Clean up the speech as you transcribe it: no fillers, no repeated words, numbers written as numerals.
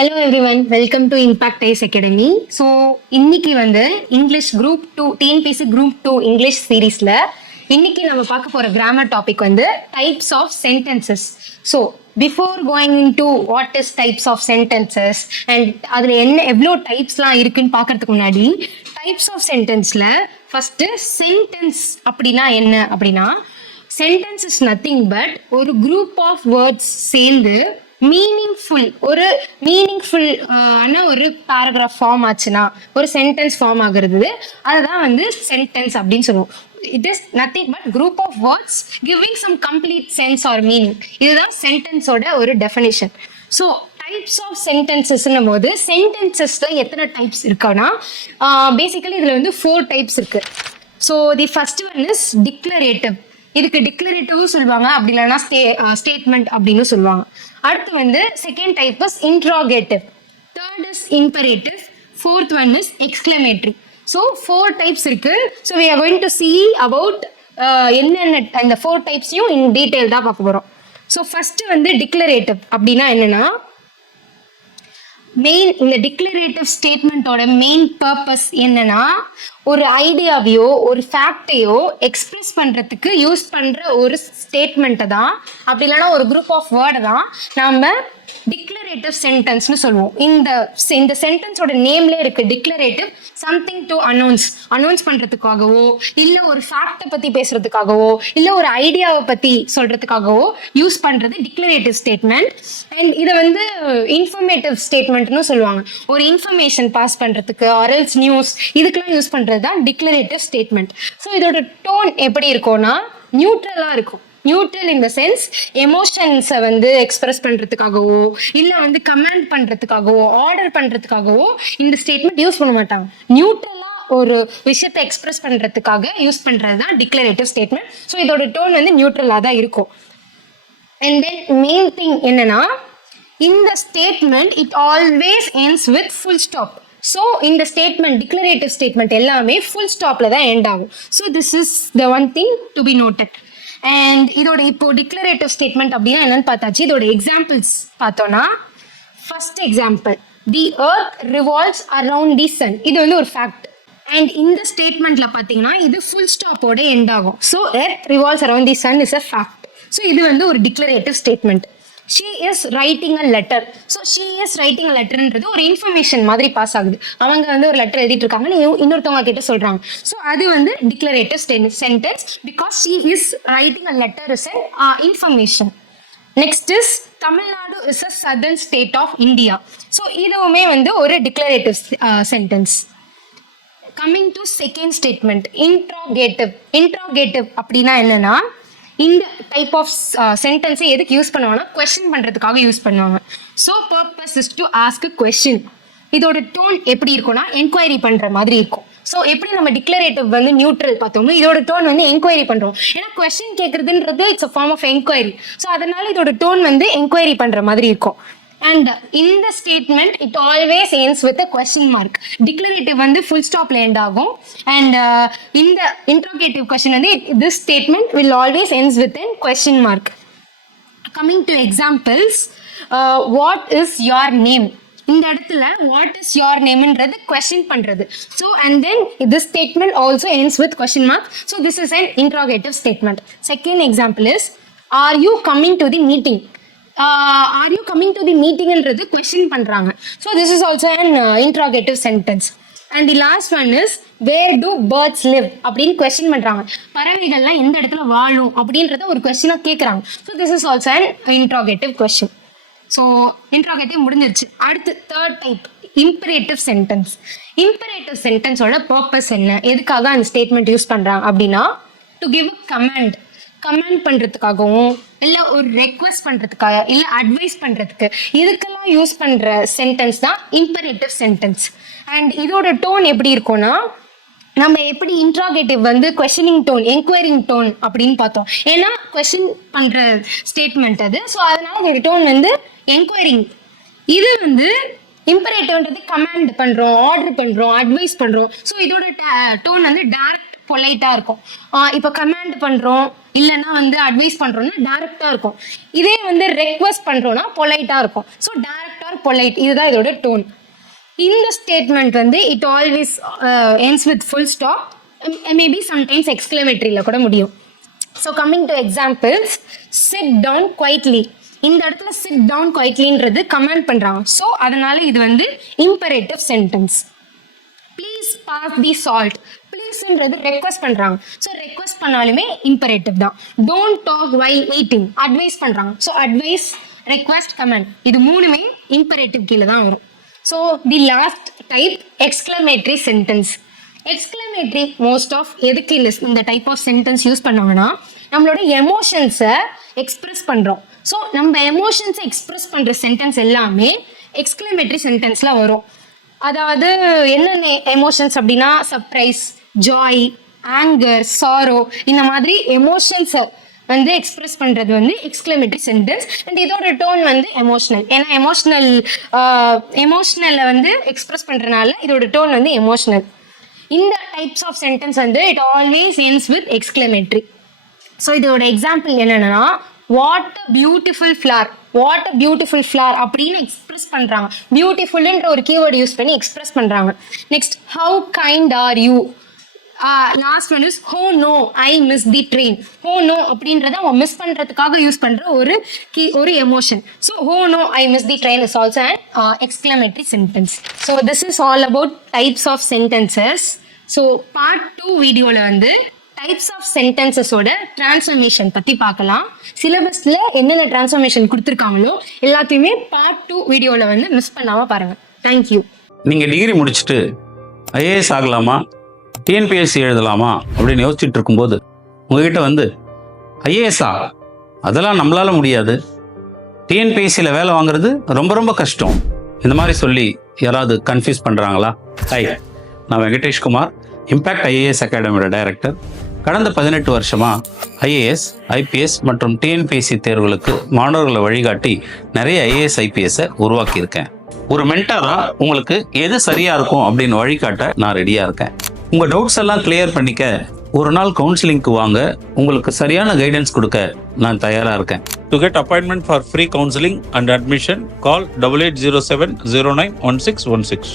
Hello everyone, welcome to impact IAS academy. So இன்னைக்கு வந்து English group two TNPSC group two English சீரீஸில் இன்னைக்கு நம்ம பார்க்க போகிற கிராமர் டாபிக் வந்து types of sentences. So before going in to what is types of sentences and அதில் எவ்வளோ டைப்ஸ்லாம் இருக்குன்னு பார்க்கறதுக்கு முன்னாடி டைப்ஸ் ஆஃப் சென்டென்ஸில் ஃபஸ்ட்டு சென்டென்ஸ் அப்படின்னா என்ன அப்படின்னா, சென்டென்ஸ் இஸ் நத்திங் பட் ஒரு குரூப் ஆஃப் வேர்ட்ஸ் சேர்ந்து ஒரு மீனிங்ஃபுல் ஆன ஒரு பேராகிராஃப் ஃபார்ம் ஆச்சுன்னா ஒரு சென்டென்ஸ் ஃபார்ம் ஆகுறது, அதுதான் வந்து சென்டென்ஸ் அப்படின்னு சொல்லுவோம். It is nothing but group of words giving some complete sense or meaning. இதுதான் சென்டென்ஸோட ஒரு டெஃபினேஷன். ஸோ டைப்ஸ் ஆஃப் சென்டென்சஸ்ன்னும் போது சென்டென்சஸ்ல எத்தனை டைப்ஸ் இருக்குன்னா, பேசிக்கலி இதுல வந்து 4 டைப்ஸ் இருக்கு. So the first one is declarative. இதுக்கு டிக்ளரேட்டிவும் சொல்லுவாங்க, அப்படி இல்லைன்னா ஸ்டேட்மெண்ட் அப்படின்னு சொல்லுவாங்க. அடுத்து வந்து second type is interrogative, third is imperative, fourth one is exclamatory. So 4 types இருக்கு. So we are going to see about என்னென்ன அந்த 4 டைப்ஸையும் இன் டீட்டெயில் தான் பார்க்க போகிறோம். ஸோ ஃபர்ஸ்ட் வந்து டிக்ளரேட்டிவ் அப்படின்னா என்னன்னா, இந்த டிக்ளரேட்டிவ் ஸ்டேட்மெண்ட்டோட மெயின் பர்பஸ் என்னன்னா, ஒரு ஐடியாவையோ ஒரு ஃபேக்டையோ எக்ஸ்பிரஸ் பண்றதுக்கு யூஸ் பண்ற ஒரு ஸ்டேட்மெண்ட்டை தான், அப்படி இல்லைன்னா ஒரு குரூப் ஆஃப் வேர்டை தான் நம்ம டிக்ளரேட்டிவ் சென்டென்ஸ்னு சொல்லுவோம். இந்த சென்டென்ஸோட நேம்ல இருக்கு டிக்ளரேட்டிவ், சம்திங் டு அனௌன்ஸ் பண்றதுக்காகவோ, இல்ல ஒரு ஃபேக்டை பத்தி பேசுறதுக்காகவோ, இல்ல ஒரு ஐடியாவை பத்தி சொல்றதுக்காகவோ யூஸ் பண்றது டிக்ளரேட்டிவ் ஸ்டேட்மெண்ட். அண்ட் இதை வந்து இன்ஃபர்மேட்டிவ் ஸ்டேட்மெண்ட்னு சொல்லுவாங்க. ஒரு இன்ஃபர்மேஷன் பாஸ் பண்றதுக்கு ஆர்எல்ஸ் நியூஸ் இதுக்கெல்லாம் யூஸ் பண்றது தான் டிக்ளரேட்டிவ் ஸ்டேட்மெண்ட். ஸோ இதோட டோன் எப்படி இருக்கும்னா நியூட்ரலா இருக்கும். நியூட்ரல் இன் த சென்ஸ் எமோஷன்ஸை வந்து எக்ஸ்பிரஸ் பண்றதுக்காகவோ, இல்லை வந்து கமாண்ட் பண்றதுக்காகவோ, ஆர்டர் பண்றதுக்காகவோ இந்த ஸ்டேட்மெண்ட் யூஸ் பண்ண மாட்டாங்க. நியூட்ரலா ஒரு விஷயத்தை எக்ஸ்பிரஸ் பண்றதுக்காக யூஸ் பண்றது தான் டிக்ளரேட்டிவ் ஸ்டேட்மெண்ட். ஸோ இதோட டோன் வந்து நியூட்ரலா தான் இருக்கும். அண்ட் தென் மெயின் திங் என்னன்னா, இந்த statement it always ends with full stop. So இந்த ஸ்டேட்மெண்ட் டிக்ளரேட்டிவ் ஸ்டேட்மெண்ட் எல்லாமே ஃபுல் ஸ்டாப்ல தான் எண்ட் ஆகும். So this is the one thing to be noted. And இதோட இப்போ டிக்ளரேட்டிவ் ஸ்டேட்மெண்ட் அப்படின்னா என்னன்னு பார்த்தாச்சு. இதோட எக்ஸாம்பிள்ஸ் பார்த்தோம்னா, first example, the earth revolves around the sun. இது வந்து ஒரு ஃபேக்ட். அண்ட் இந்த ஸ்டேட்மெண்ட்ல பார்த்தீங்கன்னா இது ஃபுல் ஸ்டாப்போட எண்ட் ஆகும். So earth revolves around the sun is a fact. So இது வந்து ஒரு declarative statement. she is writing a letter. So she is writing a letterன்றது ஒரு இன்ஃபர்மேஷன் மாதிரி பாஸ் ஆகுது. அவங்க வந்து ஒரு லெட்டர் எழுதிட்டு இருக்காங்கன்னு இன்னொருத்தவங்க கிட்ட சொல்றாங்க. ஸோ அது வந்து declarative sentence because she is writing a letter is an information. Next is Tamil Nadu is a southern state of India. So இதுவுமே வந்து ஒரு declarative sentence. Coming to second statement, interrogative அப்படின்னா என்னன்னா, இந்த டைப் ஆஃப் சென்டென்ஸை எதுக்கு யூஸ் பண்ணுவாங்கன்னா கொஸ்டின் பண்றதுக்காக யூஸ் பண்ணுவாங்க. So purpose is to ask a question. இதோட டோன் எப்படி இருக்கும்னா என்கொயரி பண்ற மாதிரி இருக்கும். ஸோ எப்படி நம்ம டிக்ளரேட்டிவ் வந்து நியூட்ரல் பார்த்தோம்னா, இதோட டோன் வந்து என்கொயரி பண்றோம். ஏன்னா கொஸ்டின் கேட்கறதுன்றது it's a form of enquiry. So அதனால இதோட டோன் வந்து என்கொயரி பண்ற மாதிரி இருக்கும். And in the statement it always ends with a question mark. Declarative வந்து full stop ல end ஆகும். And in the interrogative question வந்து this statement will always ends with a question mark. Coming to examples, what is your name? இந்த இடத்துல what is your name ன்றது question பண்றது. So and then this statement also ends with question mark. So this is an interrogative statement. Second example is, are you coming to the meeting? Are you coming to the meeting ன்றது question பண்றாங்க. So this is also an interrogative sentence. And the last one is, where do birds live அப்படின்னு question பண்றாங்க. பறவைகள்லாம் எந்த இடத்துல வாழும் அப்படின்றத ஒரு கொஸ்டினா கேட்குறாங்க. So this is also an interrogative question. So interrogative முடிஞ்சிருச்சு. அடுத்து third type, imperative sentence. Imperative சென்டென்ஸோட பர்பஸ் என்ன, எதுக்காக அந்த ஸ்டேட்மெண்ட் யூஸ் பண்றாங்க அப்படின்னா, டு கிவ் அ கமெண்ட் பண்றதுக்காகவும், இல்ல ஒரு ரெக்வெஸ்ட் பண்றதுக்காக, இல்ல அட்வைஸ் பண்றதுக்கு, இதுக்கெல்லாம் யூஸ் பண்ற சென்டென்ஸ் தான் இம்பரேட்டிவ் சென்டென்ஸ். அண்ட் இதோட டோன் எப்படி இருக்கும்னா, நம்ம எப்படி இன்ட்ராகேட்டிவ் வந்து கொஸ்டினிங் டோன், என்கொயரிங் டோன் அப்படின்னு பார்த்தோம். ஏன்னா கொஸ்டின் பண்ற ஸ்டேட்மெண்ட் அது. ஸோ அதனால இதோட டோன் வந்து என்கொயரிங். இது வந்து இம்பரேட்டிவ்ன்றது கமாண்ட் பண்றோம், ஆர்டர் பண்றோம், அட்வைஸ் பண்றோம். ஸோ இதோட டோன் வந்து டைரக்ட் பொலைட்டா இருக்கும். இப்போ கமாண்ட் பண்றோம் இல்லைன்னா வந்து அட்வைஸ் பண்றோம்னா டைரக்டா இருக்கும். இதே வந்து ரெக்வஸ்ட் பண்றோம்னா பொலைட்டா இருக்கும். ஸோ டைரக்ட் ஆர் பொலைட், இதுதான் இதோட டோன். இந்த ஸ்டேட்மெண்ட் வந்து it always ends with full stop, maybe sometimes எக்ஸ்க்ளமேட்டரியில் கூட முடியும். So coming to examples, sit down quietly. இந்த இடத்துல சிட் டவுன் குவைட்லின்றது கமாண்ட் பண்றாங்க. ஸோ அதனால இது வந்து imperative sentence. Please pass the salt. ப்ளீஸ்ன்றது ரெக்வஸ்ட் பண்றாங்க. ஸோ ரெக்வஸ்ட் பண்ணாலுமே இம்பரேட்டிவ் தான். Don't talk while eating, advice பண்றாங்க. ஸோ அட்வைஸ், ரெக்வஸ்ட், கமாண்ட், இது மூணுமே இம்பரேட்டிவ் கீழே தான் வரும். So the last type exclamatory sentence. Exclamatory most of எதுக்கு இந்த டைப் ஆஃப் சென்டென்ஸ் யூஸ் பண்ணுவாங்கன்னா, நம்மளோட எமோஷன்ஸை எக்ஸ்பிரஸ் பண்றோம். ஸோ நம்ம எமோஷன்ஸை எக்ஸ்பிரஸ் பண்ற சென்டென்ஸ் எல்லாமே எக்ஸ்க்ளமேட்டரி சென்டென்ஸ்ல வரும். அதாவது என்னென்ன எமோஷன்ஸ் அப்படின்னா, சர்ப்ரைஸ், ஜாய், ஆங்கர், சாரோ, இந்த மாதிரி எமோஷன்ஸை வந்து எக்ஸ்பிரஸ் பண்றது வந்து எக்ஸ்க்ளமேட்டரி சென்டென்ஸ். அண்ட் இதோட டோன் வந்து எமோஷனல். ஏன்னா எமோஷனலை வந்து எக்ஸ்பிரஸ் பண்றதுனால இதோட டோன் வந்து எமோஷனல். இந்த டைப்ஸ் ஆஃப் சென்டென்ஸ் வந்து it always ends with exclamatory. So இதோட எக்ஸாம்பிள் என்னன்னா, what a beautiful flower, what a beautiful flower அப்படின்னு எக்ஸ்பிரஸ் பண்றாங்க. பியூட்டிஃபுல்ன்ற ஒரு கீவேர்டு யூஸ் பண்ணி எக்ஸ்பிரஸ் பண்றாங்க. Next, how kind are you. Last one is oh no I miss the train. Oh no அப்படின்றத அவன் மிஸ் பண்றதுக்காக யூஸ் பண்ற ஒரு emotion. So oh no I miss the train is also an exclamatory sentence. So this is all about types of sentences. So part 2 வீடியோவில் வந்து types of சென்டென்சஸோட transformation பற்றி பார்க்கலாம். சிலபஸில் என்னென்ன டிரான்ஸ்ஃபர்மேஷன் கொடுத்துருக்காங்களோ எல்லாத்தையுமே பார்ட் 2 வீடியோவில் வந்து மிஸ் பண்ணாமல் பாருங்கள். தேங்க்யூ. நீங்கள் டிகிரி முடிச்சுட்டு ஐஏஎஸ் ஆகலாமா, டிஎன்பிஎஸ்சி எழுதலாமா அப்படின்னு யோசிச்சுட்டு இருக்கும்போது உங்ககிட்ட வந்து ஐஏஎஸ்ஸா, அதெல்லாம் நம்மளால முடியாது, டிஎன்பிஎஸ்சியில் வேலை வாங்குறது ரொம்ப ரொம்ப கஷ்டம், இந்த மாதிரி சொல்லி யாராவது கன்ஃபியூஸ் பண்ணுறாங்களா? ஹாய், நான் வெங்கடேஷ்குமார், இம்பேக்ட் ஐஏஎஸ் அகாடமியோட டைரக்டர். கடந்த 18 வருஷமாக ஐஏஎஸ், ஐபிஎஸ் மற்றும் டிஎன்பிஎஸ்சி தேர்வுகளுக்கு மாணவர்களை வழிகாட்டி நிறைய ஐஏஎஸ், ஐபிஎஸ்ஸை உருவாக்கியிருக்கேன். ஒரு மென்டாராக உங்களுக்கு எது சரியாக இருக்கும் அப்படின்னு வழிகாட்ட நான் ரெடியாக இருக்கேன். உங்கள் டவுட்ஸ் எல்லாம் கிளியர் பண்ணிக்க ஒரு நாள் கவுன்சிலிங்க்கு வாங்க, உங்களுக்கு சரியான கைடன்ஸ் கொடுக்க நான் தயாராக இருக்கேன். To get appointment for free counselling and admission call 8807 091616.